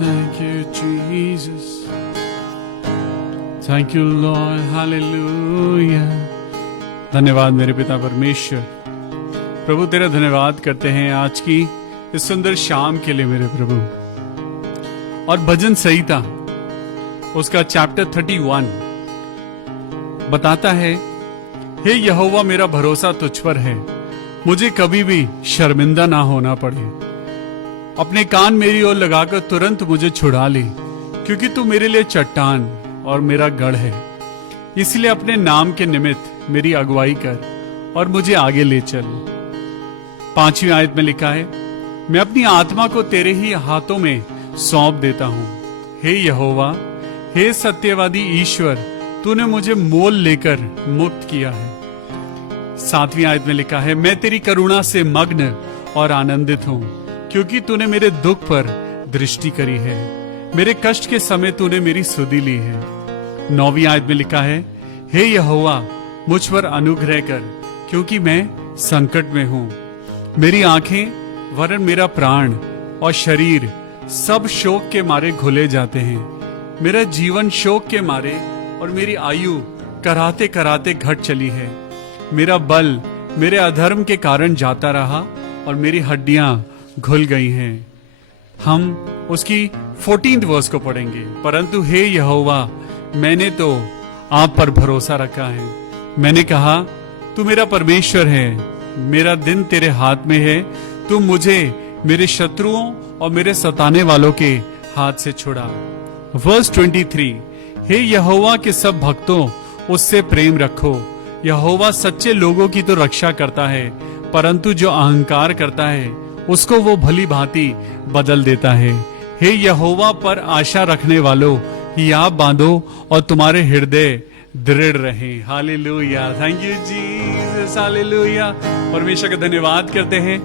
Thank you, Jesus. Thank you, Lord. Hallelujah. धन्यवाद मेरे पिता परमेश्वर। प्रभु तेरा धन्यवाद करते हैं आज की इस सुंदर शाम के लिए मेरे प्रभु। और भजन संहिता उसका चैप्टर 31 बताता है, हे यहोवा मेरा भरोसा तुझ पर है, मुझे कभी भी शर्मिंदा ना होना पड़े। अपने कान मेरी ओर लगाकर तुरंत मुझे छुड़ा ले, क्योंकि तू मेरे लिए चट्टान और मेरा गढ़ है। इसलिए अपने नाम के निमित्त मेरी अगुवाई कर और मुझे आगे ले चल। 5वीं आयत में लिखा है, मैं अपनी आत्मा को तेरे ही हाथों में सौंप देता हूं। हे यहोवा, हे सत्यवादी ईश्वर, तूने मुझे मोल लेकर मुक्त किया है। 7वीं आयत में लिखा है, मैं तेरी करुणा से मग्न और आनंदित हूं, क्योंकि तूने मेरे दुख पर दृष्टि करी है। मेरे कष्ट के समय तूने मेरी सुधि ली है। 9वीं आयत में लिखा है, हे यहोवा, मुझ पर अनुग्रह कर, क्योंकि मैं संकट में हूं। मेरी आंखें वरन मेरा प्राण और शरीर सब शोक के मारे घुले जाते हैं। मेरा जीवन शोक के मारे और मेरी आयु कराते कराते घट चली है। मेरा बल मेरे अधर्म के कारण जाता रहा और मेरी हड्डियां घुल गई हैं। हम उसकी 14th वर्स को पढ़ेंगे। परंतु हे यहोवा, मैंने तो आप पर भरोसा रखा है। मैंने कहा, तू मेरा परमेश्वर है, मेरा दिन तेरे हाथ में है। तू मुझे मेरे शत्रुओं और मेरे सताने वालों के हाथ से छुड़ा। वर्स 23, हे यहोवा के सब भक्तों, उससे प्रेम रखो। यहोवा सच्चे लोगों की तो रक्षा करता है, परंतु जो अहंकार करता है उसको वो भली भांति बदल देता है। हे यहोवा पर आशा रखने वालों, हियाव बांधो और तुम्हारे हृदय दृढ़ रहे। Hallelujah, thank you Jesus, hallelujah. परमेश्वर का धन्यवाद करते हैं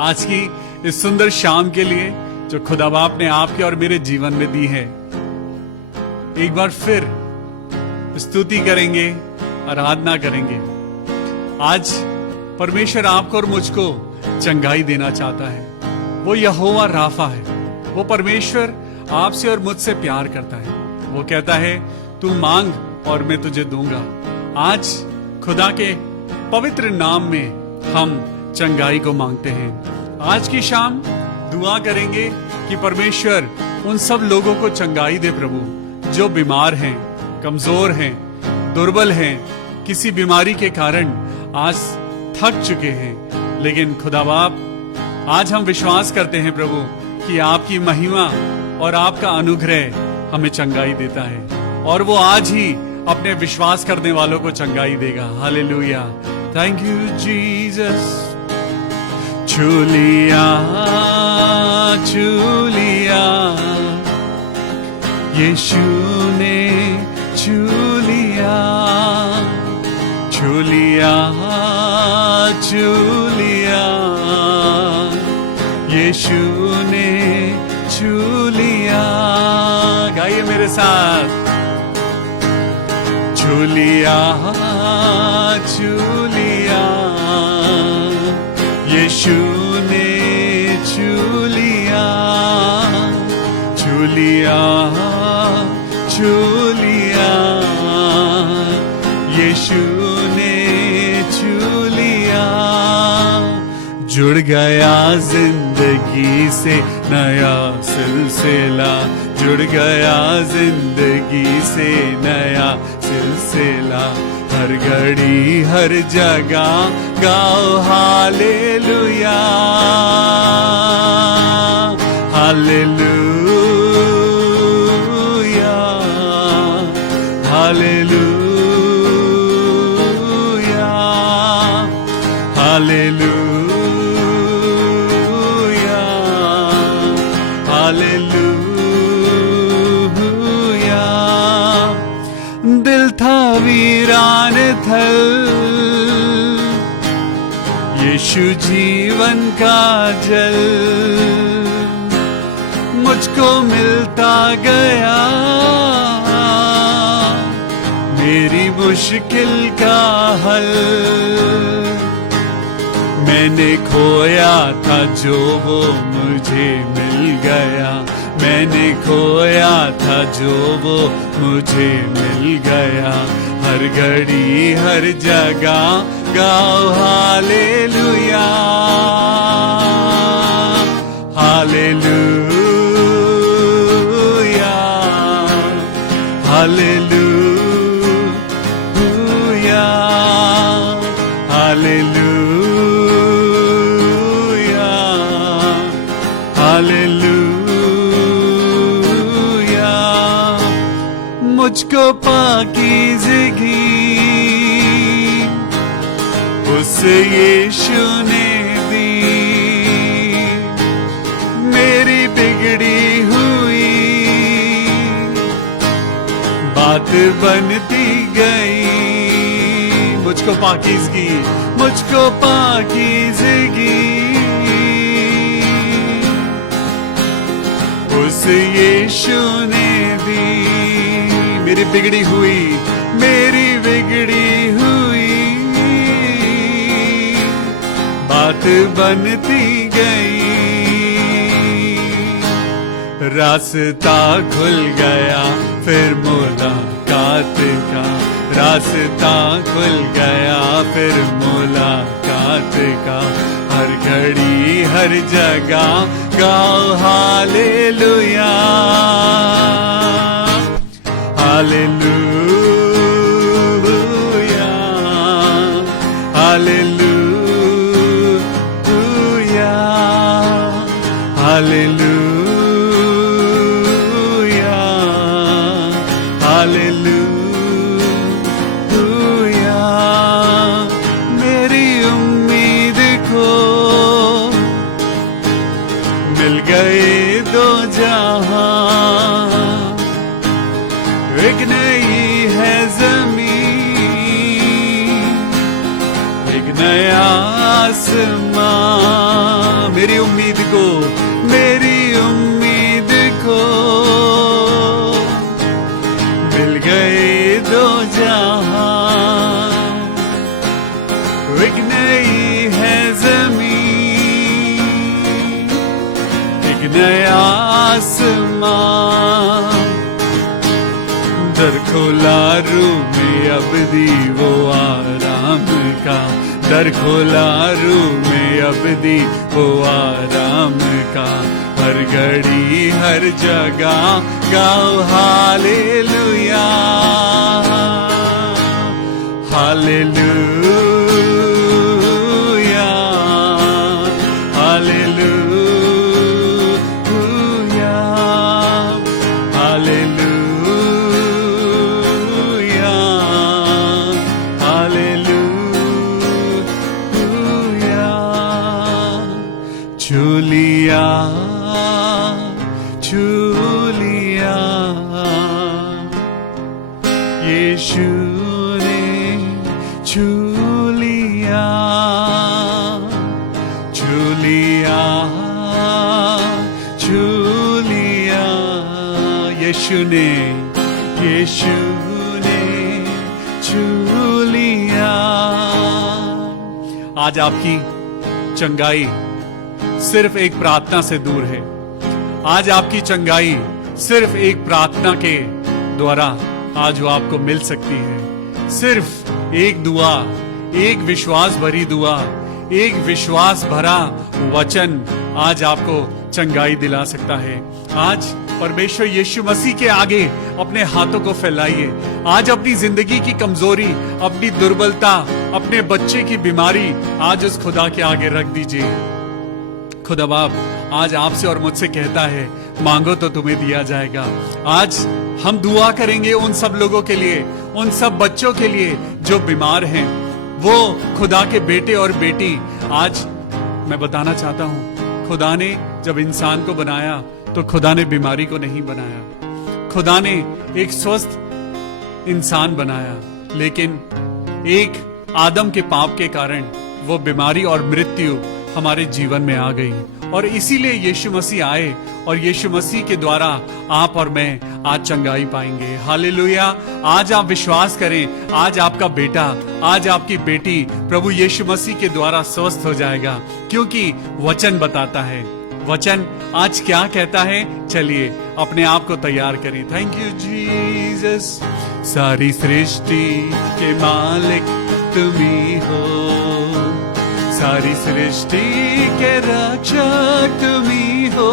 आज की इस सुंदर शाम के लिए जो खुदा बाप ने आपके और मेरे जीवन में दी है। एक बार फिर स्तुति करेंगे, आराधना करेंगे। आज परमेश्वर आपको और मुझको चंगाई देना चाहता है। वो यहोवा राफा है। वो परमेश्वर आपसे और मुझसे प्यार करता है। वो कहता है, तू मांग और मैं तुझे दूंगा। आज खुदा के पवित्र नाम में हम चंगाई को मांगते हैं। आज की शाम दुआ करेंगे कि परमेश्वर उन सब लोगों को चंगाई दे प्रभु, जो बीमार हैं, कमजोर हैं, दुर्बल हैं, किसी बीमारी के कारण आज थक चुके हैं। लेकिन खुदा बाप, आज हम विश्वास करते हैं प्रभु कि आपकी महिमा और आपका अनुग्रह हमें चंगाई देता है, और वो आज ही अपने विश्वास करने वालों को चंगाई देगा। Hallelujah, thank you Jesus. छू लिया, छू लिया, यीशु ने छू लिया, छू लिया, छू लिया, यीशु ने छू लिया। गाइए मेरे साथ, छू लिया, छू लिया, यीशु ने छू लिया, छू लिया, छू लिया, यीशु ने छू लिया। जुड़ गया जिंदगी से नया सिलसिला, जुड़ गया जिंदगी से नया सिलसिला। हर घड़ी हर जगह गाओ hallelujah, hallelujah, hallelujah, hallelujah, hallelujah. दिल था वीरान थल, यीशु जीवन का जल मुझको मिलता गया। मेरी मुश्किल का हल, मैंने खोया था जो वो मुझे मिल गया। मैंने खोया था जो वो मुझे मिल गया। हर घड़ी हर जगह गाओ hallelujah, hallelujah, hallelujah, hallelujah, hallelujah. मुझको पाकीज़गी उस यीशु ने दी, मेरी बिगड़ी हुई बात बनती गई। मुझको पाकीज़गी, मुझको पाकीज़गी उस यीशु ने दी, मेरी बिगड़ी हुई, मेरी बिगड़ी हुई बात बनती गई। रास्ता खुल गया फिर मुलाकात का, रास्ता खुल गया फिर मुलाकात का। हर घड़ी हर जगह गाओ hallelujah, hallelujah, hallelujah, hallelujah, hallelujah. मेरी उम्मीद को मिल गए दो जहां, एक नई है ज़मीन, एक नया आसमां। मेरी उम्मीद को, मेरी उम्मीद को मिल गए दो जहां, एक नई है ज़मीन, एक नया आसमां। दर खोला रूह में अबदी वो आराम का, दर खोला रूह में अबदी वो आराम का। हर घड़ी हर जगह गाओ हालेलुया, हालेलुया, हालेलुया, हालेलुया, छूलिया, छूलिया यीशु ने छूलिया, छूलिया, छूलिया यीशु ने, यीशु ने छूलिया। आज आपकी चंगाई सिर्फ एक प्रार्थना से दूर है। आज आपकी चंगाई सिर्फ एक प्रार्थना के द्वारा आज वो आपको मिल सकती है। सिर्फ एक दुआ, एक विश्वास भरी दुआ, एक विश्वास भरा वचन आज आपको चंगाई दिला सकता है। आज परमेश्वर यीशु मसीह के आगे अपने हाथों को फैलाइए। आज अपनी जिंदगी की कमजोरी, अपनी दुर्बलता, अपने बच्चे की बीमारी आज उस खुदा के आगे रख दीजिए। खुदा बाप आज आपसे और मुझसे कहता है, मांगो तो तुम्हें दिया जाएगा। आज हम दुआ करेंगे उन सब लोगों के लिए, उन सब बच्चों के लिए जो बीमार हैं। वो खुदा के बेटे और बेटी, आज मैं बताना चाहता हूं, खुदा ने जब इंसान को बनाया तो खुदा ने बीमारी को नहीं बनाया। खुदा ने एक स्वस्थ इंसान बनाया, लेकिन एक आदम के पाप के कारण वो बीमारी और मृत्यु हमारे जीवन में आ गई। और इसीलिए यीशु मसीह आए और यीशु मसीह के द्वारा आप और मैं आज चंगाई पाएंगे। हालेलुया। आज आप विश्वास करें, आज आपका बेटा, आज आपकी बेटी प्रभु यीशु मसीह के द्वारा स्वस्थ हो जाएगा, क्योंकि वचन बताता है, वचन आज क्या कहता है, चलिए अपने आप को तैयार करिए। Thank you Jesus. सारी सृष्टि के मालिक तुम ही हो, सारी सृष्टि के रक्षक तुम ही हो,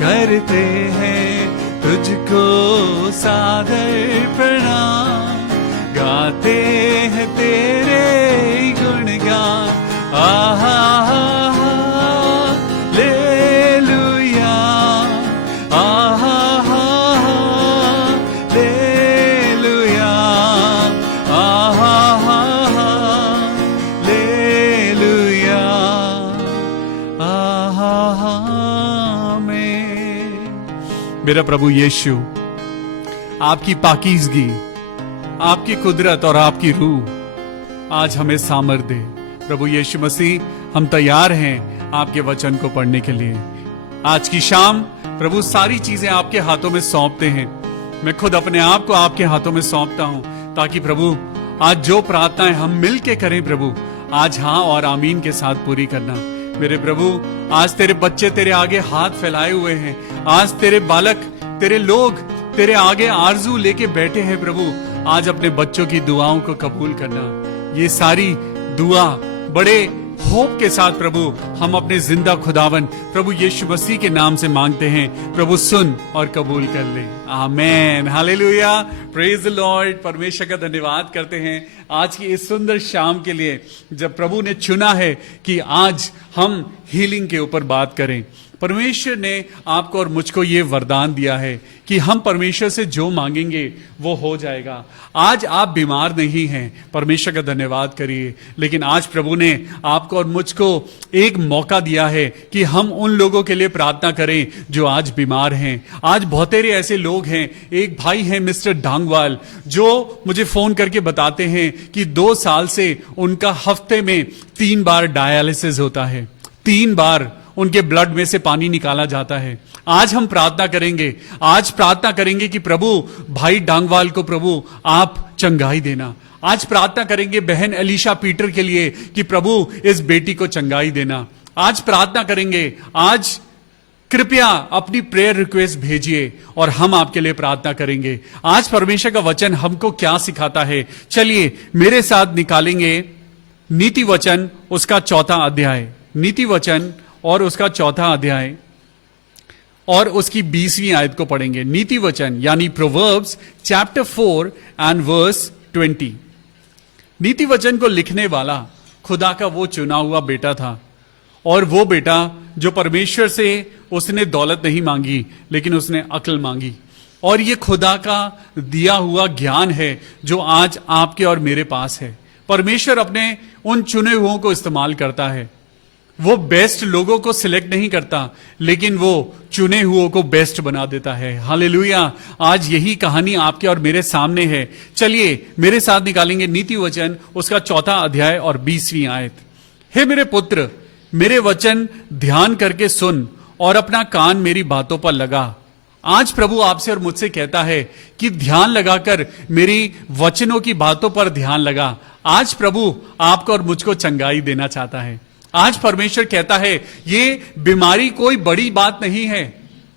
करते हैं तुझको सादर प्रणाम, गाते हैं तेरे गुणगान। आहा लेलुया, आहा लेलुया, आहा लेलुया, आहा। मेरा प्रभु यीशु, आपकी पाकीज़गी, आपकी कुदरत और आपकी रूह आज हमें सामर्थ दे। प्रभु यीशु मसीह, हम तैयार हैं आपके वचन को पढ़ने के लिए। आज की शाम प्रभु सारी चीजें आपके हाथों में सौंपते हैं। मैं खुद अपने आप को आपके हाथों में सौंपता हूं, ताकि प्रभु आज जो प्रार्थनाएं हम मिल के करें प्रभु, आज हाँ और आमीन के साथ पूरी करना। मेरे प्रभु, आज तेरे बच्चे तेरे आगे हाथ फैलाए हुए हैं, आज तेरे बालक, तेरे लोग तेरे आगे आरजू लेके बैठे हैं प्रभु। आज अपने बच्चों की दुआओं को कबूल करना। ये सारी दुआ बड़े होप के साथ प्रभु हम अपने जिंदा खुदावन प्रभु यीशु मसीह के नाम से मांगते हैं। प्रभु सुन और कबूल कर ले। आमेन, हालेलुया, प्रेज द लॉर्ड। परमेश्वर का धन्यवाद करते हैं आज की इस सुंदर शाम के लिए, जब प्रभु ने चुना है कि आज हम हीलिंग के ऊपर बात करें। परमेश्वर ने आपको और मुझको ये वरदान दिया है कि हम परमेश्वर से जो मांगेंगे वो हो जाएगा। आज आप बीमार नहीं हैं, परमेश्वर का धन्यवाद करिए। लेकिन आज प्रभु ने आपको और मुझको एक मौका दिया है कि हम उन लोगों के लिए प्रार्थना करें जो आज बीमार हैं। आज बहुतेरे ऐसे लोग हैं, एक भाई हैं मिस्टर डांगवाल, जो मुझे फोन करके बताते हैं कि 2 साल से उनका हफ्ते में 3 बार डायलिसिस होता है, 3 बार उनके ब्लड में से पानी निकाला जाता है। आज हम प्रार्थना करेंगे, आज प्रार्थना करेंगे कि प्रभु भाई डांगवाल को प्रभु आप चंगाई देना। आज प्रार्थना करेंगे बहन एलिशा पीटर के लिए कि प्रभु इस बेटी को चंगाई देना। आज प्रार्थना करेंगे, आज कृपया अपनी प्रेयर रिक्वेस्ट भेजिए और हम आपके लिए प्रार्थना करेंगे। आज परमेश्वर का वचन हमको क्या सिखाता है, चलिए मेरे साथ निकालेंगे नीति वचन उसका 4था अध्याय, नीति वचन और उसका 4था अध्याय और उसकी 20वीं आयत को पढ़ेंगे। नीति वचन यानी प्रोवर्ब्स चैप्टर 4 एंड वर्स 20। नीति वचन को लिखने वाला खुदा का वो चुना हुआ बेटा था, और वो बेटा जो परमेश्वर से उसने दौलत नहीं मांगी, लेकिन उसने अक्ल मांगी। और ये खुदा का दिया हुआ ज्ञान है जो आज आपके और मेरे पास है। परमेश्वर अपने उन चुने हुओं को इस्तेमाल करता है। वो बेस्ट लोगों को सिलेक्ट नहीं करता, लेकिन वो चुने हुओं को बेस्ट बना देता है। हालेलुया। आज यही कहानी आपके और मेरे सामने है। चलिए मेरे साथ निकालेंगे नीति वचन उसका 4था अध्याय और 20वीं आयत। हे मेरे पुत्र, मेरे वचन ध्यान करके सुन और अपना कान मेरी बातों पर लगा। आज प्रभु आपसे और मुझसे कहता है कि ध्यान लगाकर मेरी वचनों की बातों पर ध्यान लगा। आज प्रभु आपको और मुझको चंगाई देना चाहता है। आज परमेश्वर कहता है ये बीमारी कोई बड़ी बात नहीं है,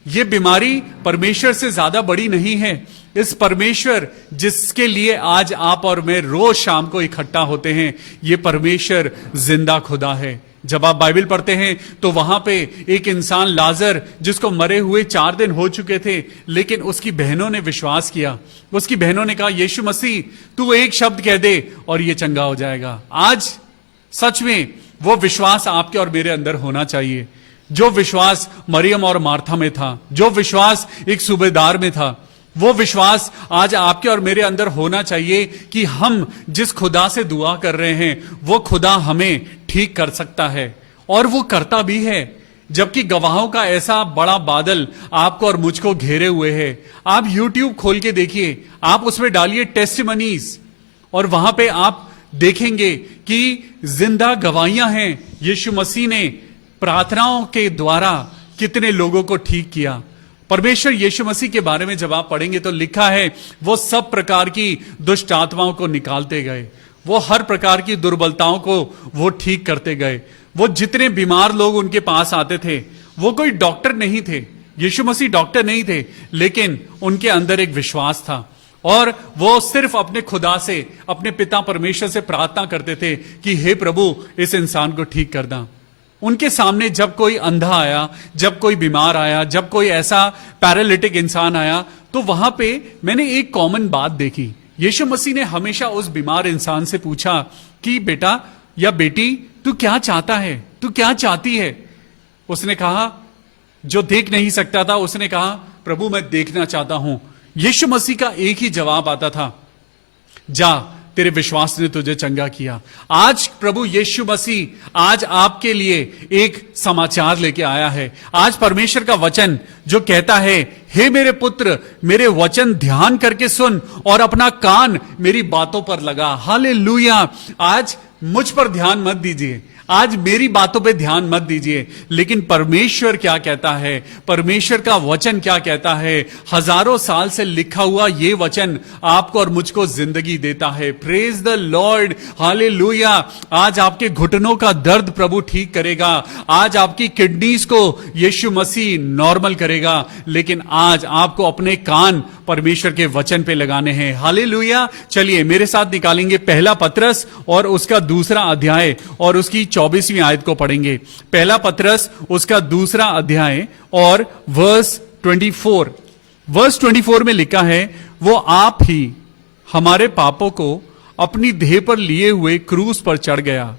ये बीमारी परमेश्वर से ज्यादा बड़ी नहीं है। इस परमेश्वर जिसके लिए आज आप और मैं रोज शाम को इकट्ठा होते हैं, ये परमेश्वर जिंदा खुदा है। जब आप बाइबल पढ़ते हैं तो वहां पे एक इंसान लाजर, जिसको मरे हुए 4 दिन हो चुके थे, लेकिन उसकी बहनों ने विश्वास किया। उसकी बहनों ने कहा यीशु मसीह तू एक शब्द कह दे और ये चंगा हो जाएगा। आज सच में वो विश्वास आपके और मेरे अंदर होना चाहिए, जो विश्वास मरियम और मार्था में था, जो विश्वास एक सूबेदार में था, वो विश्वास आज आपके और मेरे अंदर होना चाहिए कि हम जिस खुदा से दुआ कर रहे हैं वो खुदा हमें ठीक कर सकता है, और वो करता भी है। जबकि गवाहों का ऐसा बड़ा बादल आपको और मुझको घेरे हुए है। आप YouTube खोल के देखिए, आप उसमें डालिए टेस्टिमनीज, और वहां पे आप देखेंगे कि जिंदा गवाहियां हैं। यीशु मसीह ने प्रार्थनाओं के द्वारा कितने लोगों को ठीक किया। परमेश्वर यीशु मसीह के बारे में जब आप पढ़ेंगे तो लिखा है वो सब प्रकार की दुष्ट आत्माओं को निकालते गए, वो हर प्रकार की दुर्बलताओं को वो ठीक करते गए, वो जितने बीमार लोग उनके पास आते थे, वो कोई डॉक्टर नहीं थे, यीशु मसीह डॉक्टर नहीं थे, लेकिन उनके अंदर एक विश्वास था और वो सिर्फ अपने खुदा से, अपने पिता परमेश्वर से प्रार्थना करते थे कि हे प्रभु इस इंसान को ठीक कर दा। उनके सामने जब कोई अंधा आया, जब कोई बीमार आया, जब कोई ऐसा पैरालिटिक इंसान आया, तो वहां पे मैंने एक कॉमन बात देखी। यीशु मसीह ने हमेशा उस बीमार इंसान से पूछा कि बेटा या बेटी तू क्या चाहता है, तू क्या चाहती है? उसने कहा, जो देख नहीं सकता था, उसने कहा प्रभु मैं देखना चाहता हूं। यीशु मसीह का एक ही जवाब आता था, जा तेरे विश्वास ने तुझे चंगा किया। आज प्रभु यीशु मसीह आज आपके लिए एक समाचार लेके आया है। आज परमेश्वर का वचन जो कहता है, हे मेरे पुत्र मेरे वचन ध्यान करके सुन और अपना कान मेरी बातों पर लगा। हालेलुया। आज मुझ पर ध्यान मत दीजिए, आज मेरी बातों पे ध्यान मत दीजिए, लेकिन परमेश्वर क्या कहता है, परमेश्वर का वचन क्या कहता है। हजारों साल से लिखा हुआ ये वचन आपको और मुझको जिंदगी देता है। Praise the Lord, hallelujah. आज आपके घुटनों का दर्द प्रभु ठीक करेगा, आज आपकी किडनीज को यीशु मसीह नॉर्मल करेगा, लेकिन आज आपको अपने कान परमेश्वर के वचन पे लगाने हैं। हालेलुया। चलिए मेरे साथ निकालेंगे पहला पत्रस और उसका दूसरा अध्याय और उसकी 24वीं आयत को पढ़ेंगे। पहला पत्रस उसका दूसरा अध्याय और वर्स 24 में लिखा है, वो आप ही हमारे पापों को अपनी देह पर लिए हुए क्रूस पर चढ़ गया,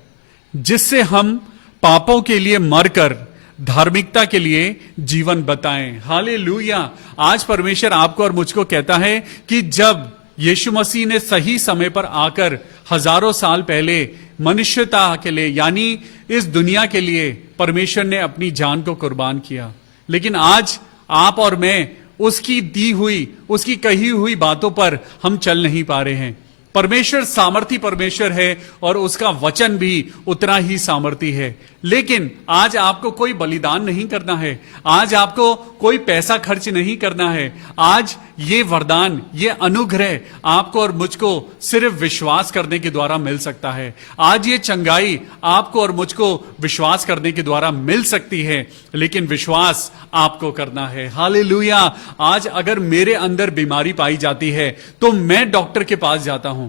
जिससे हम पापों के लिए मरकर धार्मिकता के लिए जीवन बताएं। हालेलुया। आज परमेश्वर आपको और मुझको कहता है कि जब यीशु मसीह ने सही समय पर आकर हजारों साल पहले मनुष्यता के लिए यानी इस दुनिया के लिए परमेश्वर ने अपनी जान को कुर्बान किया, लेकिन आज आप और मैं उसकी दी हुई, उसकी कही हुई बातों पर हम चल नहीं पा रहे हैं। परमेश्वर सामर्थी परमेश्वर है और उसका वचन भी उतना ही सामर्थी है, लेकिन आज आपको कोई बलिदान नहीं करना है, आज आपको कोई पैसा खर्च नहीं करना है। आज ये वरदान, ये अनुग्रह आपको और मुझको सिर्फ विश्वास करने के द्वारा मिल सकता है। आज ये चंगाई आपको और मुझको विश्वास करने के द्वारा मिल सकती है, लेकिन विश्वास आपको करना है। हालेलुया। आज अगर मेरे अंदर बीमारी पाई जाती है तो मैं डॉक्टर के पास जाता हूं,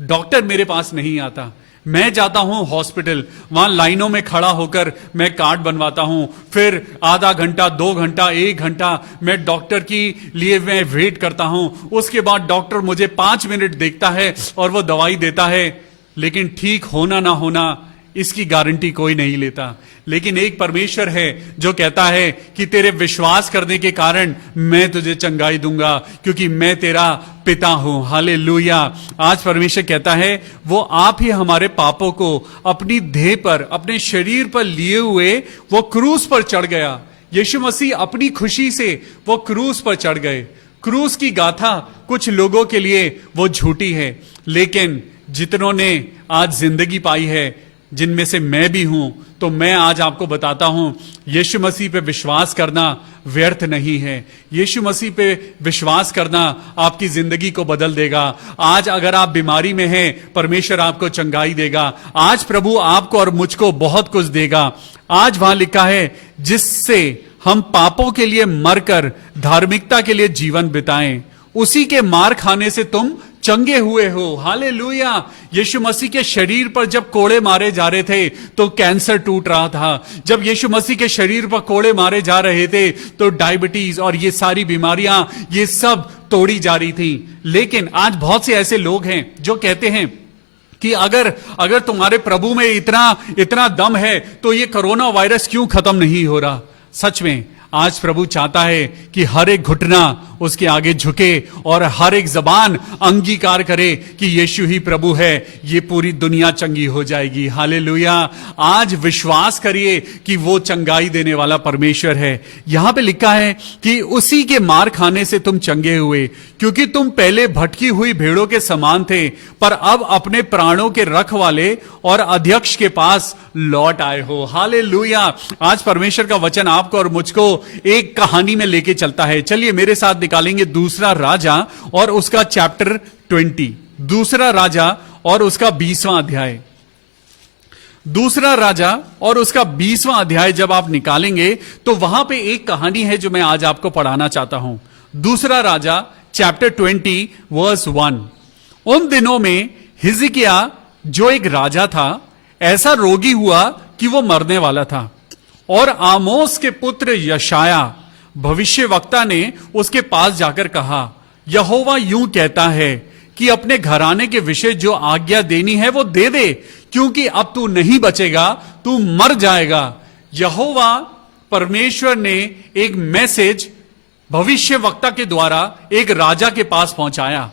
डॉक्टर मेरे पास नहीं आता। मैं जाता हूं हॉस्पिटल, वहां लाइनों में खड़ा होकर मैं कार्ड बनवाता हूं, फिर आधा घंटा, 2 घंटा, 1 घंटा मैं डॉक्टर की लिए मैं वेट करता हूं। उसके बाद डॉक्टर मुझे 5 मिनट देखता है और वो दवाई देता है, लेकिन ठीक होना ना होना इसकी गारंटी कोई नहीं लेता। लेकिन एक परमेश्वर है जो कहता है कि तेरे विश्वास करने के कारण मैं तुझे चंगाई दूंगा, क्योंकि मैं तेरा पिता हूं। हालेलुया। आज परमेश्वर कहता है वो आप ही हमारे पापों को अपनी देह पर, अपने शरीर पर लिए हुए वो क्रूस पर चढ़ गया। यीशु मसीह अपनी खुशी से वो क्रूस पर चढ़ गए। क्रूस की गाथा कुछ लोगों के लिए वो झूठी है, लेकिन जितनों ने आज जिंदगी पाई है, जिनमें से मैं भी हूं, तो मैं आज आपको बताता हूं यीशु मसीह पे विश्वास करना व्यर्थ नहीं है। यीशु मसीह पे विश्वास करना आपकी जिंदगी को बदल देगा। आज अगर आप बीमारी में हैं, परमेश्वर आपको चंगाई देगा। आज प्रभु आपको और मुझको बहुत कुछ देगा। आज वहां लिखा है, जिससे हम पापों के लिए मरकर धार्मिकता के लिए जीवन बिताएं, उसी के मार खाने से तुम चंगे हुए हो। हालेलुया। यीशु मसीह के शरीर पर जब कोड़े मारे जा रहे थे तो कैंसर टूट रहा था। जब यीशु मसीह के शरीर पर कोड़े मारे जा रहे थे तो डायबिटीज और ये सारी बीमारियां, ये सब तोड़ी जा रही थी। लेकिन आज बहुत से ऐसे लोग हैं जो कहते हैं कि अगर तुम्हारे प्रभु में इतना दम है तो ये कोरोना वायरस क्यों खत्म नहीं हो रहा। सच में आज प्रभु चाहता है कि हर एक घुटना उसके आगे झुके और हर एक जबान अंगीकार करे कि यीशु ही प्रभु है। ये पूरी दुनिया चंगी हो जाएगी। हालेलुया। आज विश्वास करिए कि वो चंगाई देने वाला परमेश्वर है। यहां पे लिखा है कि उसी के मार खाने से तुम चंगे हुए, क्योंकि तुम पहले भटकी हुई भेड़ों के समान थे, पर अब अपने प्राणों के रखवाले और अध्यक्ष के पास लौट आए हो। हालेलुया। आज परमेश्वर का वचन आपको और मुझको एक कहानी में लेके चलता है। चलिए मेरे साथ निकालेंगे दूसरा राजा और उसका चैप्टर 20, दूसरा राजा और उसका 20वां अध्याय। दूसरा राजा और उसका 20वां अध्याय जब आप निकालेंगे तो वहां पे एक कहानी है जो मैं आज आपको पढ़ाना चाहता हूं। दूसरा राजा चैप्टर 20 वर्स 1। उन दिनों में हिजकिय्याह जो एक राजा था ऐसा रोगी हुआ कि वो मरने वाला था, और आमोस के पुत्र यशाया भविष्यवक्ता ने उसके पास जाकर कहा, यहोवा यूं कहता है कि अपने घराने के विषय जो आज्ञा देनी है वो दे दे, क्योंकि अब तू नहीं बचेगा, तू मर जाएगा। यहोवा परमेश्वर ने एक मैसेज भविष्यवक्ता के द्वारा एक राजा के पास पहुंचाया,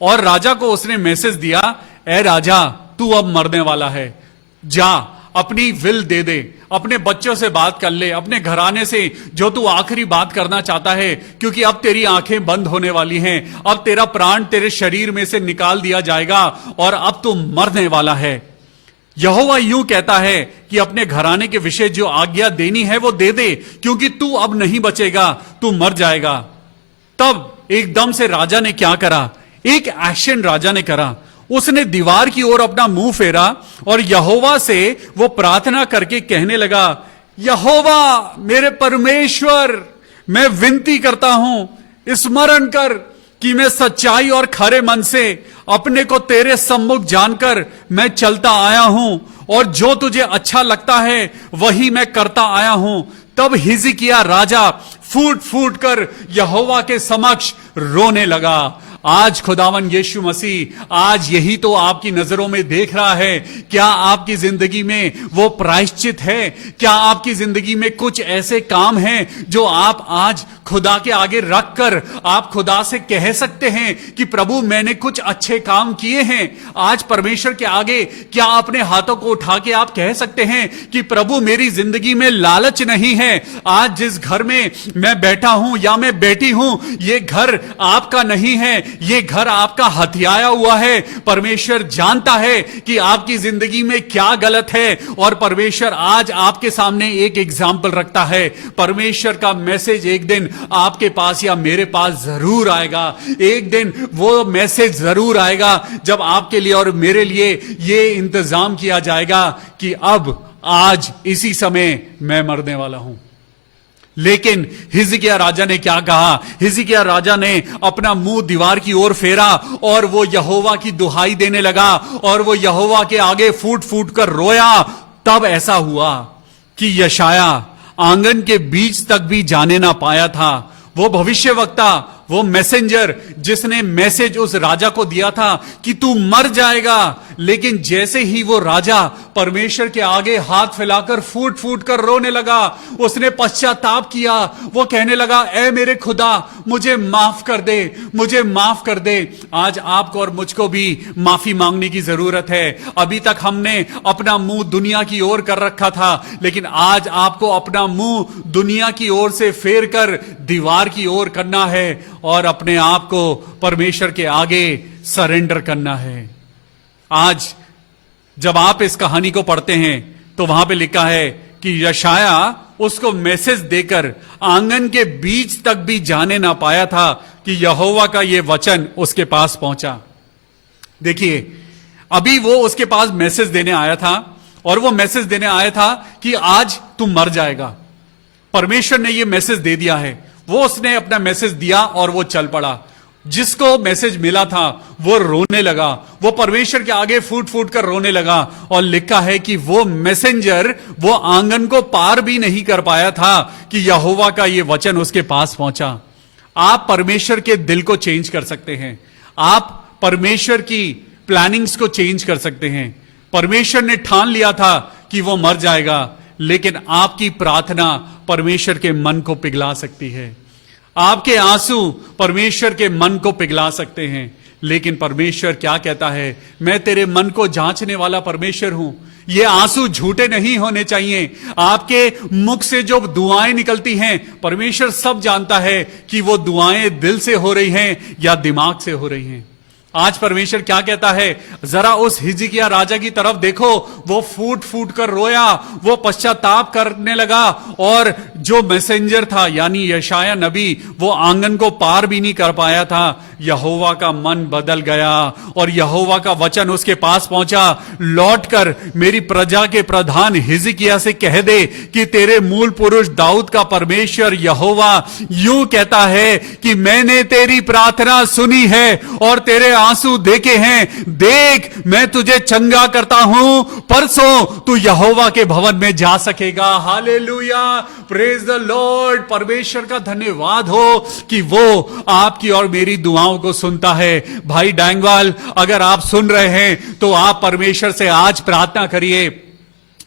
और राजा को उसने मैसेज दिया, ए राजा, तू अब मरने वाला है, जा अपनी विल दे दे, अपने बच्चों से बात कर ले, अपने घराने से जो तू आखिरी बात करना चाहता है, क्योंकि अब तेरी आंखें बंद होने वाली हैं, अब तेरा प्राण तेरे शरीर में से निकाल दिया जाएगा और अब तू मरने वाला है। यहोवा यूं कहता है कि अपने घराने के विषय जो आज्ञा देनी है वो दे दे, क्योंकि तू अब नहीं बचेगा, तू मर जाएगा। तब एकदम से राजा ने क्या करा, एक एक्शन राजा ने करा। उसने दीवार की ओर अपना मुंह फेरा और यहोवा से वो प्रार्थना करके कहने लगा, यहोवा मेरे परमेश्वर, मैं विनती करता हूं, स्मरण कर कि मैं सच्चाई और खरे मन से अपने को तेरे सम्मुख जानकर मैं चलता आया हूं, और जो तुझे अच्छा लगता है वही मैं करता आया हूं। तब हिजकिय्याह राजा फूट फूट कर यहोवा के समक्ष रोने लगा। आज खुदावन यीशु मसीह आज यही तो आपकी नजरों में देख रहा है। क्या आपकी जिंदगी में वो प्रायश्चित है? क्या आपकी जिंदगी में कुछ ऐसे काम हैं जो आप आज खुदा के आगे रखकर आप खुदा से कह सकते हैं कि प्रभु मैंने कुछ अच्छे काम किए हैं? आज परमेश्वर के आगे क्या अपने हाथों को उठा के आप कह सकते हैं कि प्रभु मेरी जिंदगी में लालच नहीं है। आज जिस घर में मैं बैठा हूं या मैं बैठी हूं, ये घर आपका नहीं है, ये घर आपका हथियाया हुआ है। परमेश्वर जानता है कि आपकी जिंदगी में क्या गलत है, और परमेश्वर आज आपके सामने एक एग्जाम्पल रखता है। परमेश्वर का मैसेज एक दिन आपके पास या मेरे पास जरूर आएगा। एक दिन वो मैसेज जरूर आएगा जब आपके लिए और मेरे लिए ये इंतजाम किया जाएगा कि अब आज इसी समय मैं मरने वाला हूं। लेकिन हिजकिय्याह राजा ने क्या कहा? हिजकिय्याह राजा ने अपना मुंह दीवार की ओर फेरा और वो यहोवा की दुहाई देने लगा, और वो यहोवा के आगे फूट फूट कर रोया। तब ऐसा हुआ कि यशाया आंगन के बीच तक भी जाने ना पाया था। वो भविष्यवक्ता, वो मैसेंजर जिसने मैसेज उस राजा को दिया था कि तू मर जाएगा, लेकिन जैसे ही वो राजा परमेश्वर के आगे हाथ फैलाकर फूट फूट कर रोने लगा, उसने पश्चाताप किया। वो कहने लगा, ऐ मेरे खुदा, मुझे माफ कर दे, मुझे माफ कर दे। आज आपको और मुझको भी माफी मांगने की जरूरत है। अभी तक हमने अपना मुंह दुनिया की ओर कर रखा था, लेकिन आज आपको अपना मुंह दुनिया की ओर से फेर कर दीवार की ओर करना है और अपने आप को परमेश्वर के आगे सरेंडर करना है। आज जब आप इस कहानी को पढ़ते हैं तो वहां पे लिखा है कि यशाया उसको मैसेज देकर आंगन के बीच तक भी जाने ना पाया था कि यहोवा का यह वचन उसके पास पहुंचा। देखिए, अभी वो उसके पास मैसेज देने आया था, और वो मैसेज देने आया था कि आज तू मर जाएगा। परमेश्वर ने यह मैसेज दे दिया है। वो उसने अपना मैसेज दिया और वो चल पड़ा। जिसको मैसेज मिला था वो रोने लगा, वो परमेश्वर के आगे फूट फूट कर रोने लगा, और लिखा है कि वो मैसेंजर वो आंगन को पार भी नहीं कर पाया था कि यहोवा का ये वचन उसके पास पहुंचा। आप परमेश्वर के दिल को चेंज कर सकते हैं। आप परमेश्वर की प्लानिंग्स को चेंज कर सकते हैं। परमेश्वर ने ठान लिया था कि वो मर जाएगा, लेकिन आपकी प्रार्थना परमेश्वर के मन को पिघला सकती है। आपके आंसू परमेश्वर के मन को पिघला सकते हैं। लेकिन परमेश्वर क्या कहता है? मैं तेरे मन को जांचने वाला परमेश्वर हूं। ये आंसू झूठे नहीं होने चाहिए। आपके मुख से जो दुआएं निकलती हैं, परमेश्वर सब जानता है कि वो दुआएं दिल से हो रही हैं या दिमाग से हो रही हैं। आज परमेश्वर क्या कहता है, जरा उस हिजकिय्याह राजा की तरफ देखो, वो फूट फूट कर रोया, वो पश्चाताप करने लगा, और जो मैसेंजर था यानी यशाया नबी, वो आंगन को पार भी नहीं कर पाया था। यहोवा का मन बदल गया और यहोवा का वचन उसके पास पहुंचा, लौटकर मेरी प्रजा के प्रधान हिजकिय्याह से कह दे कि तेरे मूल पुरुष दाऊद का परमेश्वर यहोवा यूं कहता है कि मैंने तेरी प्रार्थना सुनी है और तेरे आंसू देखे हैं। देख, मैं तुझे चंगा करता हूं, परसों तू यहोवा के भवन में जा सकेगा। Hallelujah, praise the Lord. परमेश्वर का धन्यवाद हो कि वो आपकी और मेरी दुआओं को सुनता है। भाई डैंगवाल, अगर आप सुन रहे हैं तो आप परमेश्वर से आज प्रार्थना करिए।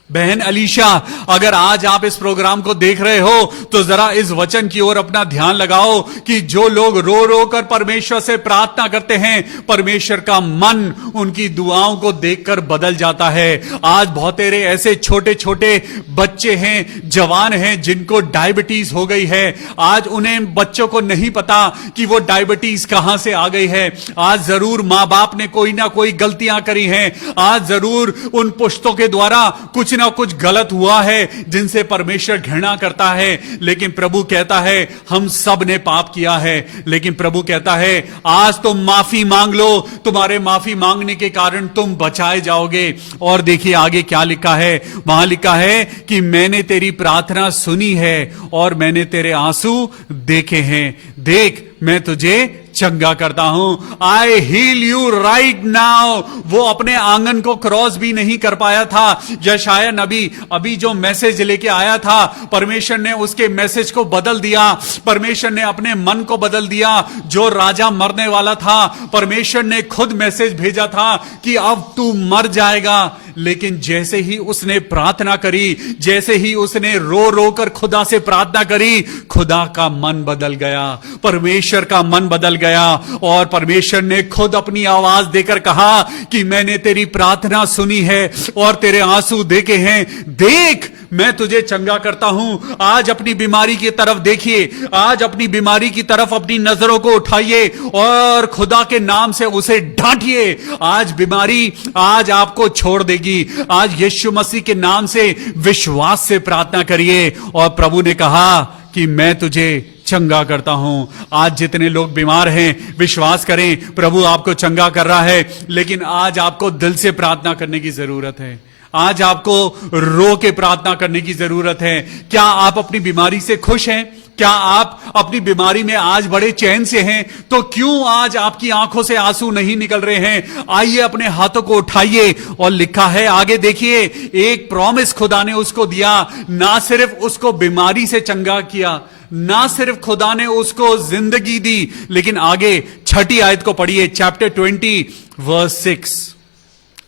बहन अलीशा, अगर आज आप इस प्रोग्राम को देख रहे हो तो जरा इस वचन की ओर अपना ध्यान लगाओ कि जो लोग रो रो कर परमेश्वर से प्रार्थना करते हैं, परमेश्वर का मन उनकी दुआओं को देखकर बदल जाता है। आज बहुत तेरे ऐसे छोटे छोटे बच्चे हैं, जवान हैं, जिनको डायबिटीज हो गई है। आज उन्हें बच्चों को नहीं पता कि वो डायबिटीज कहां से आ गई है। आज जरूर मां बाप ने कोई ना कोई गलतियां करी हैं। आज जरूर उन पुश्तों के द्वारा कुछ ना कुछ गलत हुआ है जिनसे परमेश्वर घृणा करता है। लेकिन प्रभु कहता है हम सब ने पाप किया है, लेकिन प्रभु कहता है आज तुम माफी मांग लो, तुम्हारे माफी मांगने के कारण तुम बचाए जाओगे। और देखिए आगे क्या लिखा है, वहां लिखा है कि मैंने तेरी प्रार्थना सुनी है और मैंने तेरे आंसू देखे हैं। देख, मैं तुझे चंगा करता हूं। आई हील यू राइट नाउ। वो अपने आंगन को क्रॉस भी नहीं कर पाया था। यशाया नबी अभी जो मैसेज लेके आया था, परमेश्वर ने उसके मैसेज को बदल दिया। परमेश्वर ने अपने मन को बदल दिया। जो राजा मरने वाला था, परमेश्वर ने खुद मैसेज भेजा था कि अब तू मर जाएगा। लेकिन जैसे ही उसने प्रार्थना करी, जैसे ही उसने रो रो कर खुदा से प्रार्थना करी, खुदा का मन बदल गया, परमेश्वर का मन बदल गया। और परमेश्वर ने खुद अपनी आवाज देकर कहा कि मैंने तेरी प्रार्थना सुनी है और तेरे आंसू देखे हैं। देख, मैं तुझे चंगा करता हूं। आज अपनी बीमारी की तरफ देखिए, आज अपनी बीमारी की तरफ अपनी नजरों को उठाइए और खुदा के नाम से उसे डांटिए। आज बीमारी आज आपको छोड़ देगी। आज यीशु मसीह के नाम से विश्वास से प्रार्थना करिए। और प्रभु ने कहा कि मैं तुझे चंगा करता हूं। आज जितने लोग बीमार हैं, विश्वास करें प्रभु आपको चंगा कर रहा है। लेकिन आज आपको दिल से प्रार्थना करने की जरूरत है। आज आपको रो के प्रार्थना करने की जरूरत है। क्या आप अपनी बीमारी से खुश हैं? क्या आप अपनी बीमारी में आज बड़े चैन से हैं? तो क्यों आज आपकी आंखों से आंसू नहीं निकल रहे हैं? आइए अपने हाथों को उठाइए। और लिखा है आगे देखिए, एक प्रॉमिस खुदा ने उसको दिया। ना सिर्फ उसको बीमारी से चंगा किया, ना सिर्फ खुदा ने उसको जिंदगी दी, लेकिन आगे 6 आयत को पढ़िए, चैप्टर 20 वर्स 6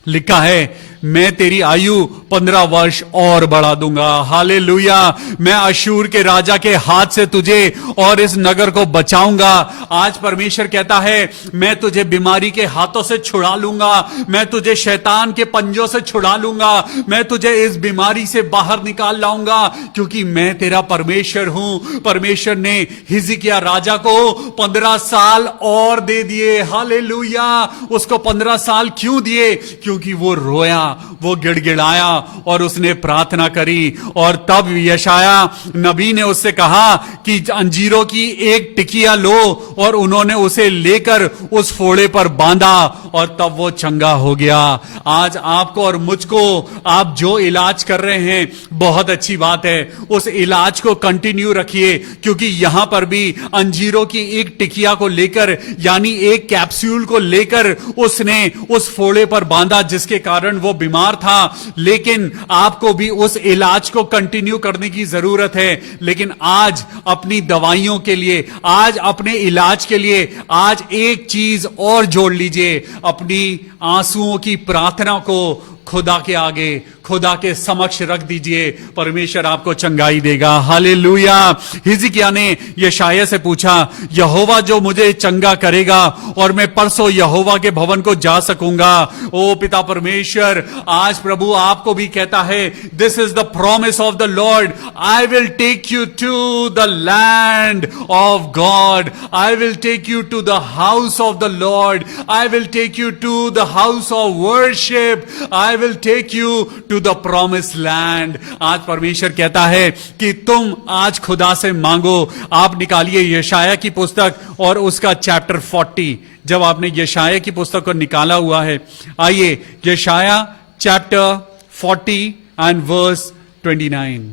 लिखा है, मैं तेरी आयु 15 वर्ष और बढ़ा दूंगा। हालेलुया। मैं अशूर के राजा के हाथ से तुझे और इस नगर को बचाऊंगा। आज परमेश्वर कहता है मैं तुझे बीमारी के हाथों से छुड़ा लूंगा, मैं तुझे शैतान के पंजों से छुड़ा लूंगा, मैं तुझे इस बीमारी से बाहर निकाल लाऊंगा, क्योंकि मैं तेरा परमेश्वर हूं। परमेश्वर ने हिजकिय्याह राजा को 15 साल और दे दिए। हालेलुया। उसको 15 साल क्यों दिए? क्योंकि वो रोया, वो गिड़गिड़ाया और उसने प्रार्थना करी। और तब यशाया नबी ने उससे कहा कि अंजीरों की एक टिकिया लो, और उन्होंने उसे लेकर उस फोड़े पर बांधा और तब वो चंगा हो गया। आज आपको और मुझको, आप जो इलाज कर रहे हैं बहुत अच्छी बात है, उस इलाज को कंटिन्यू रखिए, क्योंकि यहां पर भी अंजीरों की एक टिकिया को लेकर, यानी एक कैप्सूल को लेकर उसने उस फोड़े पर बांधा जिसके कारण वो बीमार था। लेकिन आपको भी उस इलाज को कंटिन्यू करने की जरूरत है। लेकिन आज अपनी दवाइयों के लिए, आज अपने इलाज के लिए, आज एक चीज और जोड़ लीजिए, अपनी आंसुओं की प्रार्थना को खुदा के आगे, खुदा के समक्ष रख दीजिए, परमेश्वर आपको चंगाई देगा। हालेलुया। हिजकिय्याह ने यशायाह से पूछा, यहोवा जो मुझे चंगा करेगा और मैं परसों यहोवा के भवन को जा सकूंगा। ओ पिता परमेश्वर, आज प्रभु आपको भी कहता है, this is the promise of the Lord, I will take you to the land of God, I will take you to the house of the Lord, I will take you to the house of worship, I will take you to the promise land. आज परमेश्वर कहता है कि तुम आज खुदा से मांगो। आप निकालिए यशायाह की पुस्तक और उसका चैप्टर 40। जब आपने यशायाह की पुस्तक को निकाला हुआ है, आइए यशायाह चैप्टर 40 एंड वर्स 29।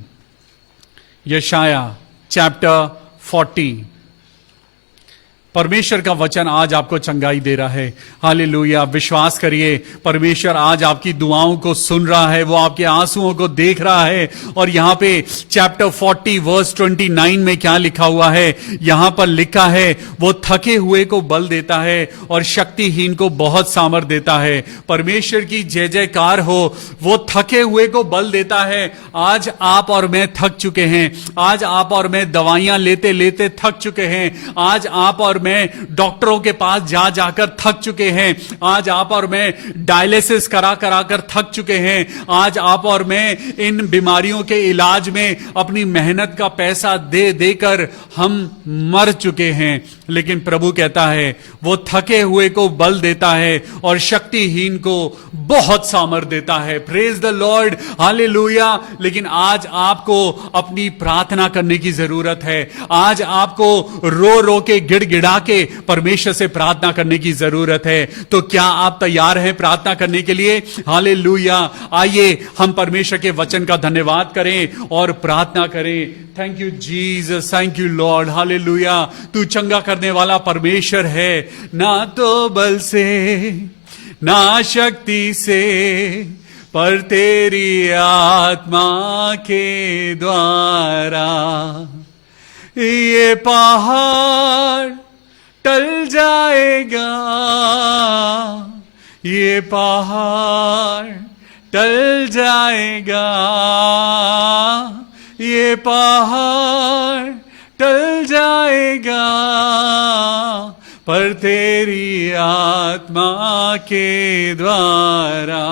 यशायाह चैप्टर 40। परमेश्वर का वचन आज आपको चंगाई दे रहा है। हालेलुया। विश्वास करिए, परमेश्वर आज आपकी दुआओं को सुन रहा है, वो आपके आंसुओं को देख रहा है। और यहां पे चैप्टर 40 वर्स 29 में क्या लिखा हुआ है? यहां पर लिखा है, वो थके हुए को बल देता है और शक्तिहीन को बहुत सामर्थ देता है। परमेश्वर की जय जयकार हो। वो थके हुए को बल देता है। आज आप और मैं थक चुके हैं। आज आप और मैं दवाइयां लेते लेते थक चुके हैं। आज आप और मैं डॉक्टरों के पास जा जाकर थक चुके हैं। आज आप और मैं डायलिसिस करा करा कर थक चुके हैं। आज आप और मैं इन बीमारियों के इलाज में अपनी मेहनत का पैसा दे देकर हम मर चुके हैं। लेकिन प्रभु कहता है, वो थके हुए को बल देता है और शक्तिहीन को बहुत सामर्थ देता है। Praise the Lord. हालेलुया। लेकिन आज आपको अपनी प्रार्थना करने की जरूरत है। आज आपको रो रो के गिड़गिड़ा के परमेश्वर से प्रार्थना करने की जरूरत है। तो क्या आप तैयार हैं प्रार्थना करने के लिए? हालेलुया। आइए हम परमेश्वर के वचन का धन्यवाद करें और प्रार्थना करें। Thank you Jesus, thank you Lord. Hallelujah. तू चंगा करने वाला परमेश्वर है। ना तो बल से ना शक्ति से, पर तेरी आत्मा के द्वारा ये पहाड़ टल जाएगा, ये पहाड़ टल जाएगा, ये पहाड़ टल जाएगा, पर तेरी आत्मा के द्वारा।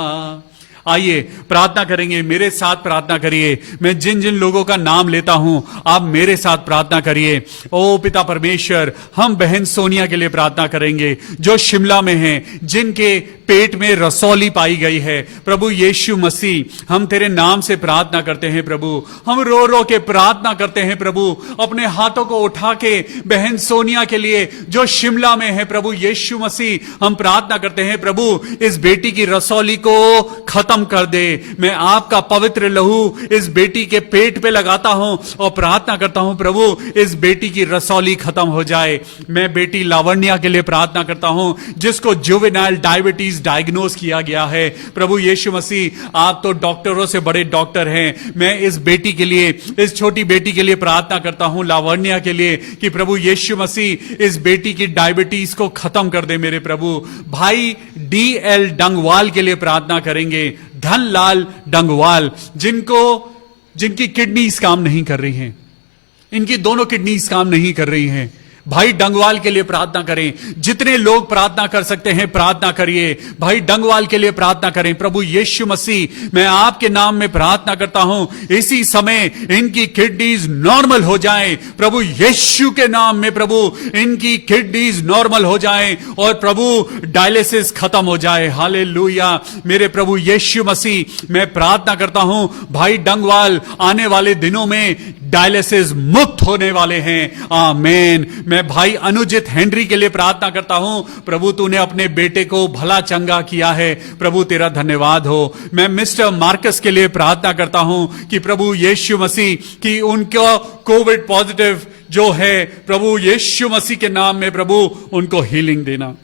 आइए प्रार्थना करेंगे। मेरे साथ प्रार्थना करिए। मैं जिन जिन लोगों का नाम लेता हूं, आप मेरे साथ प्रार्थना करिए। ओ पिता परमेश्वर, हम बहन सोनिया के लिए प्रार्थना करेंगे जो शिमला में हैं, जिनके पेट में रसौली पाई गई है। प्रभु यीशु मसीह, हम तेरे नाम से प्रार्थना करते हैं। प्रभु, हम रो रो के प्रार्थना करते हैं। प्रभु, अपने हाथों को उठा के बहन सोनिया के लिए जो शिमला में है, प्रभु यीशु मसीह, हम प्रार्थना करते हैं। प्रभु, इस बेटी की रसौली को खत्म कर दे। मैं आपका पवित्र लहू इस बेटी के पेट पे लगाता हूं और प्रार्थना करता हूं, प्रभु इस बेटी की रसौली खत्म हो जाए। मैं बेटी लावण्या के लिए प्रार्थना करता हूं, जिसको जुवेनाइल डायबिटीज डायग्नोज किया गया है। प्रभु यीशु मसीह, आप तो डॉक्टरों से बड़े डॉक्टर हैं। मैं इस बेटी के लिए, इस छोटी बेटी के लिए प्रार्थना करता हूं, लावण्या के लिए, कि प्रभु यीशु मसीह इस बेटी की डायबिटीज को खत्म कर दे। मेरे प्रभु, भाई DL डंगवाल के लिए प्रार्थना करेंगे। धनलाल डंगवाल, जिनकी किडनीज काम नहीं कर रही हैं, इनकी दोनों किडनीज काम नहीं कर रही हैं। भाई डंगवाल के लिए प्रार्थना करें। जितने लोग प्रार्थना कर सकते हैं प्रार्थना करिए। भाई डंगवाल के लिए प्रार्थना करें। प्रभु यीशु मसीह, मैं आपके नाम में प्रार्थना करता हूं, इसी समय इनकी किडनीज नॉर्मल हो जाएं। प्रभु यीशु के नाम में प्रभु इनकी किडनीज नॉर्मल हो जाएं और प्रभु डायलिसिस खत्म हो जाए। हालेलुया। मेरे प्रभु यीशु मसीह, मैं प्रार्थना करता हूं, भाई डंगवाल आने वाले दिनों में डायलिसिस मुक्त होने वाले हैं। आमीन। मैं भाई अनुजित हेनरी के लिए प्रार्थना करता हूं, प्रभु तूने अपने बेटे को भला चंगा किया है। प्रभु तेरा धन्यवाद हो। मैं मिस्टर मार्कस के लिए प्रार्थना करता हूं कि प्रभु यीशु मसीह की उनका कोविड पॉजिटिव जो है, प्रभु यीशु मसीह के नाम में प्रभु उनको हीलिंग देना।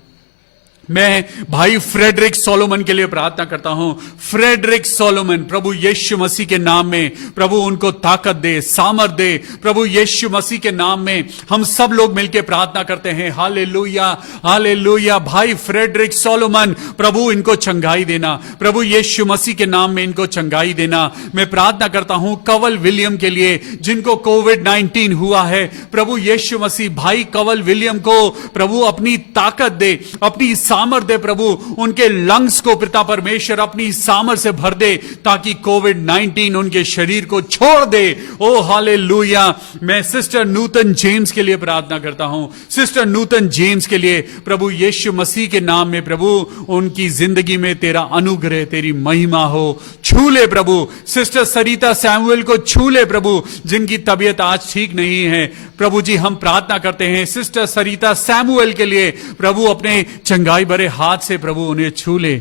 मैं भाई फ्रेडरिक सोलोमन के लिए प्रार्थना करता हूं। फ्रेडरिक सोलोमन, प्रभु यीशु मसीह के नाम में प्रभु उनको ताकत दे, सामर्थ दे। प्रभु यीशु मसीह के नाम में हम सब लोग मिलकर प्रार्थना करते हैं। Hallelujah, hallelujah. भाई फ्रेडरिक सोलोमन, प्रभु इनको चंगाई देना, प्रभु यीशु मसीह के नाम में इनको चंगाई देना। मैं प्रार्थना करता हूं कवल विलियम के लिए, जिनको कोविड-19 हुआ है। प्रभु यीशु मसीह भाई कवल विलियम को प्रभु अपनी ताकत दे, अपनी सामर्थ दे। प्रभु उनके लंग्स को पिता परमेश्वर अपनी सामर्थ से भर दे, ताकि कोविड-19 उनके शरीर को छोड़ दे। ओ हालेलुया। मैं सिस्टर नूतन जेम्स के लिए प्रार्थना करता हूं। सिस्टर नूतन जेम्स के लिए प्रभु यीशु मसीह के नाम में प्रभु उनकी जिंदगी में तेरा अनुग्रह, तेरी महिमा हो। छू ले प्रभु। सिस्टर सरिता सैमुअल को छू ले प्रभु, जिनकी तबीयत आज ठीक नहीं है। प्रभु जी हम प्रार्थना करते हैं सिस्टर सरिता सैमुअल के लिए, प्रभु अपने चंगाई भरे हाथ से प्रभु उन्हें छू ले।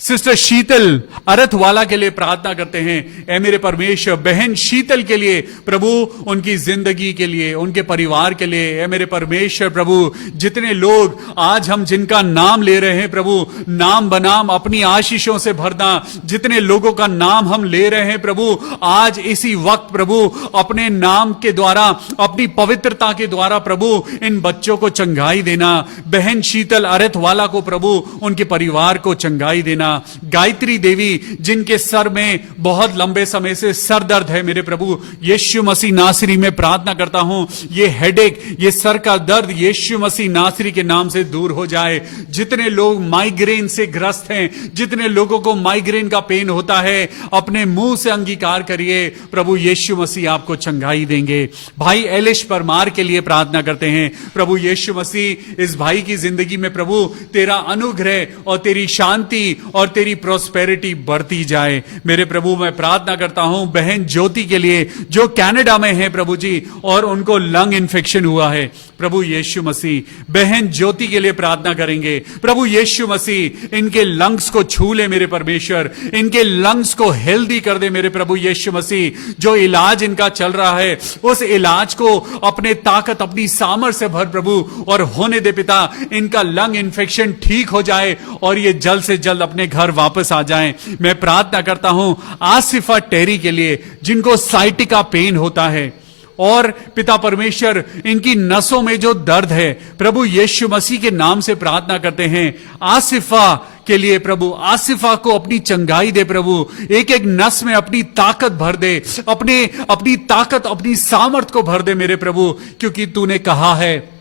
सिस्टर शीतल अरथवाला के लिए प्रार्थना करते हैं। ऐ मेरे परमेश्वर, बहन शीतल के लिए प्रभु उनकी जिंदगी के लिए, उनके परिवार के लिए, ऐ मेरे परमेश्वर प्रभु जितने लोग आज हम जिनका नाम ले रहे हैं प्रभु, नाम बनाम अपनी आशीषों से भरना। जितने लोगों का नाम हम ले रहे हैं प्रभु, आज इसी वक्त प्रभु अपने नाम के द्वारा, अपनी पवित्रता के द्वारा प्रभु इन बच्चों को चंगाई देना। बहन शीतल अरथवाला को प्रभु उनके परिवार को चंगाई देना। गायत्री देवी, जिनके सर में बहुत लंबे समय से सर दर्द है, मेरे प्रभु यीशु मसीह नासरी में प्रार्थना करता हूं ये हेडेक, ये सर का दर्द यीशु मसीह नासरी के नाम से दूर हो जाए। जितने लोग माइग्रेन से ग्रस्त हैं, जितने लोगों को माइग्रेन का पेन होता है, अपने मुंह से अंगीकार करिए, प्रभु यीशु मसीह आपको चंगाई देंगे। भाई एलिश परमार के लिए प्रार्थना करते हैं। प्रभु यीशु मसीह इस भाई की जिंदगी में प्रभु तेरा अनुग्रह और तेरी शांति और तेरी प्रोस्पेरिटी बढ़ती जाए। मेरे प्रभु मैं प्रार्थना करता हूं बहन ज्योति के लिए, जो कनाडा में है प्रभु जी, और उनको लंग इन्फेक्शन हुआ है। प्रभु यीशु मसीह बहन ज्योति के लिए प्रार्थना करेंगे। प्रभु यीशु मसीह इनके लंग्स को छू ले मेरे परमेश्वर, इनके लंग्स को हेल्दी कर दे मेरे प्रभु यीशु मसीह। जो इलाज इनका चल रहा है, उस इलाज को अपने ताकत, अपनी सामर्थ से भर प्रभु, और होने दे पिता इनका लंग इन्फेक्शन ठीक हो जाए और ये जल्द से जल्द अपने घर वापस आ जाएं। मैं प्रार्थना करता हूं आसिफा टेरी के लिए, जिनको साइटिका पेन होता है, और पिता परमेश्वर इनकी नसों में जो दर्द है, प्रभु यीशु मसीह के नाम से प्रार्थना करते हैं आसिफा के लिए। प्रभु आसिफा को अपनी चंगाई दे प्रभु, एक एक नस में अपनी ताकत भर दे, अपनी ताकत, अपनी सामर्थ को भर दे मेरे प्रभु, क्योंकि तूने कहा है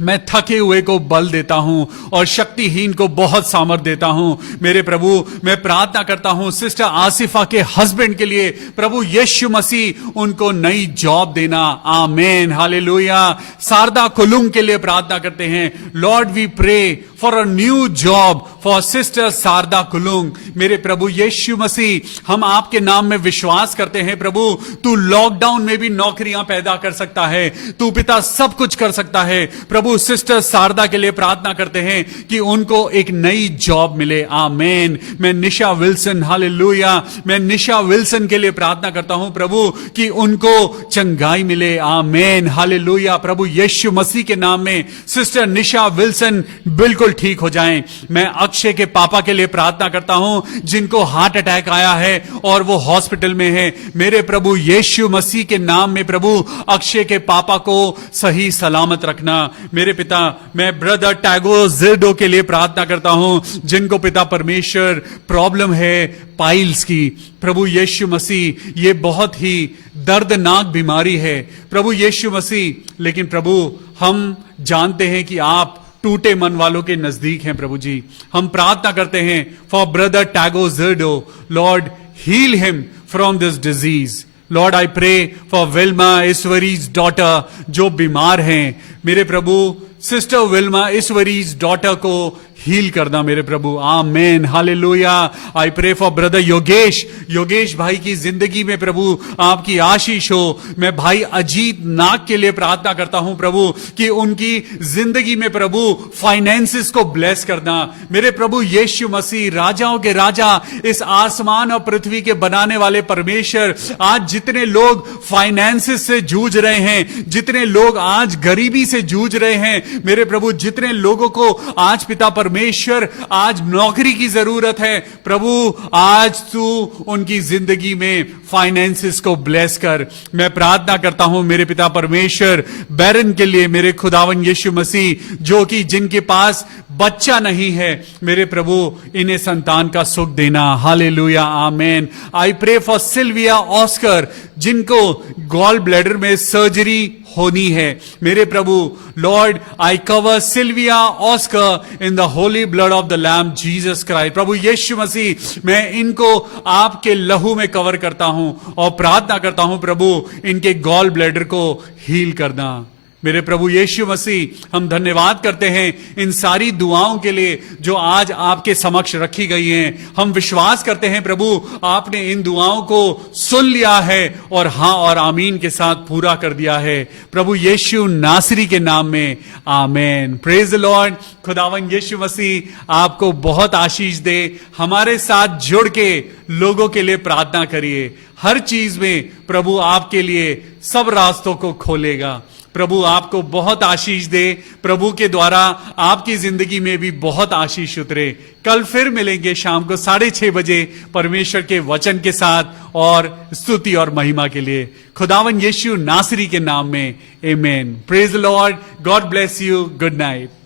मैं थके हुए को बल देता हूं और शक्तिहीन को बहुत सामर्थ देता हूं। मेरे प्रभु मैं प्रार्थना करता हूं सिस्टर आसिफा के हस्बैंड के लिए, प्रभु यीशु मसीह उनको नई जॉब देना। आमेन, हालेलुया। शारदा कुलुंग के लिए प्रार्थना करते हैं। Lord we pray for a new job for sister Sharda Kulung. मेरे प्रभु यीशु मसीह हम आपके नाम में विश्वास करते हैं प्रभु, तू लॉकडाउन में भी नौकरियां पैदा कर सकता है, तू पिता सब कुछ कर सकता है। प्रभु सिस्टर शारदा के लिए प्रार्थना करते हैं कि उनको एक नई जॉब मिले। आमेन। मैं निशा विल्सन, हालेलुया, मैं निशा विल्सन के लिए प्रार्थना करता हूं प्रभु कि उनको चंगाई मिले। आमेन, हालेलुया। प्रभु यीशु मसीह के नाम में सिस्टर निशा विल्सन बिल्कुल ठीक हो जाएं। मैं अक्षय के पापा के लिए प्रार्थना करता हूं, जिनको हार्ट अटैक आया है और वो हॉस्पिटल में है। मेरे प्रभु यीशु मसीह के नाम में प्रभु अक्षय के पापा को सही सलामत रखना। मेरे पिता मैं ब्रदर टैगोर जिर्डो के लिए प्रार्थना करता हूं, जिनको पिता परमेश्वर प्रॉब्लम है पाइल्स की। प्रभु यीशु मसीह ये बहुत ही दर्दनाक बीमारी है प्रभु यीशु मसीह, लेकिन प्रभु हम जानते हैं कि आप टूटे मन वालों के नजदीक हैं। प्रभु जी हम प्रार्थना करते हैं for brother Tagore Jirdo, lord heal him from this disease. Lord I pray for Wilma Ishwari's daughter, जो बीमार हैं। मेरे प्रभु सिस्टर विल्मा ईश्वरीज डॉटर को हील करना मेरे प्रभु। Amen, hallelujah. I pray for brother Yogesh भाई की जिंदगी में प्रभु आपकी आशीष हो। मैं भाई अजीत नाग के लिए प्रार्थना करता हूं प्रभु कि उनकी जिंदगी में प्रभु फाइनेंसेस को ब्लेस करना। मेरे प्रभु यीशु मसीह राजाओं के राजा, इस आसमान और पृथ्वी के बनाने वाले परमेश्वर, आज जितने लोग फाइनेंसेस से जूझ रहे हैं, जितने लोग आज गरीबी से जूझ रहे हैं, मेरे प्रभु जितने लोगों को आज पिता परमेश्वर आज नौकरी की जरूरत है, प्रभु आज तू उनकी जिंदगी में फाइनेंसेस को ब्लेस कर। मैं प्रार्थना करता हूं मेरे पिता परमेश्वर बैरन के लिए, मेरे खुदावन यीशु मसीह, जो कि जिनके पास बच्चा नहीं है, मेरे प्रभु इन्हें संतान का सुख देना। Hallelujah, amen. I pray for Sylvia Oscar, जिनको गॉल ब्लैडर में सर्जरी होनी है, मेरे प्रभु lord I cover Sylvia Oscar in the holy blood of the lamb Jesus Christ. प्रभु यीशु मसीह, मैं इनको आपके लहू में कवर करता हूं और प्रार्थना करता हूं प्रभु इनके गॉल ब्लैडर को हील करना। मेरे प्रभु यीशु मसीह, हम धन्यवाद करते हैं इन सारी दुआओं के लिए जो आज आपके समक्ष रखी गई हैं। हम विश्वास करते हैं प्रभु आपने इन दुआओं को सुन लिया है और हां और आमीन के साथ पूरा कर दिया है, प्रभु यीशु नासरी के नाम में, आमेन। Praise the Lord. खुदावन यीशु मसीह आपको बहुत आशीष दे। हमारे साथ जुड़ के लोगों के लिए प्रार्थना करिए। हर चीज में प्रभु आपके लिए सब रास्तों को खोलेगा। प्रभु आपको बहुत आशीष दे। प्रभु के द्वारा आपकी जिंदगी में भी बहुत आशीष उतरे। कल फिर मिलेंगे शाम को 6:30 बजे परमेश्वर के वचन के साथ और स्तुति और महिमा के लिए। खुदावन यीशु नासरी के नाम में, amen. Praise the lord. God bless you. Good night.